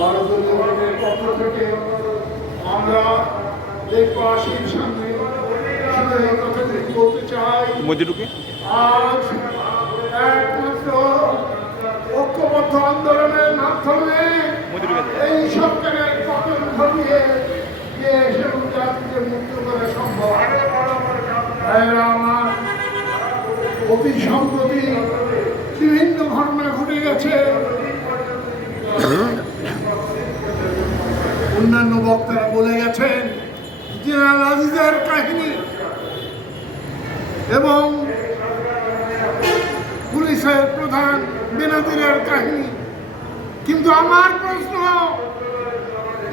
ভারতীয় পক্ষ থেকে আমরা দেশবাসীর সামনে শুধু এই কথাটি বলতে চাই, আজ একমাত্র ঐক্যবদ্ধ আন্দোলনের মাধ্যমে এই সরকারের পতন ঘটিয়ে দেশ এবং জাতিকে মুক্ত করা সম্ভব। আমার অতি সম্প্রতি বিভিন্ন ঘটনা ঘটে গেছে। অন্যান্য বক্তারা বলে গেছেন জেনারেল আজিজের কাহিনী এবং পুলিশের প্রধান বেনাজিরের কাহিনী, কিন্তু আমার প্রশ্ন,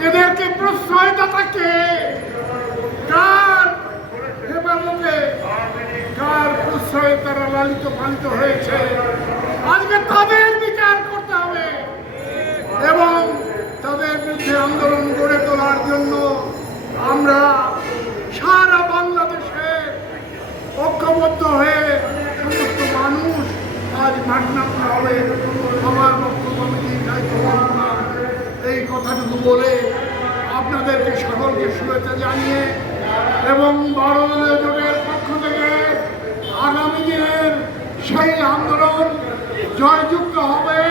এদেরকে প্রশ্রয়দাতা কে? কার হেফাজতে, কার প্রশ্রয়ে তারা লালিত পালিত হয়েছে? আজকে তাদের বিচার করতে হবে এবং তাদের বিরুদ্ধে আন্দোলন গড়ে তোলার জন্য আমরা সারা বাংলাদেশে ঐক্যবদ্ধ হয়ে সমস্ত মানুষ আজ মাঠে নামতে হবে। আমার বক্তব্য আমি দীর্ঘায়িত করব না, এই কথাটুকু বলে আপনাদেরকে সকলকে শুভেচ্ছা জানিয়ে এবং 12 দলীয় জোটের পক্ষ থেকে আগামী দিনের সেই আন্দোলন জয়যুক্ত হবে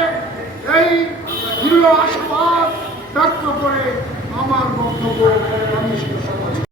এই দৃঢ় আশাবাদ ব্যক্ত করে আমার বক্তব্য আমি শেষ করছি।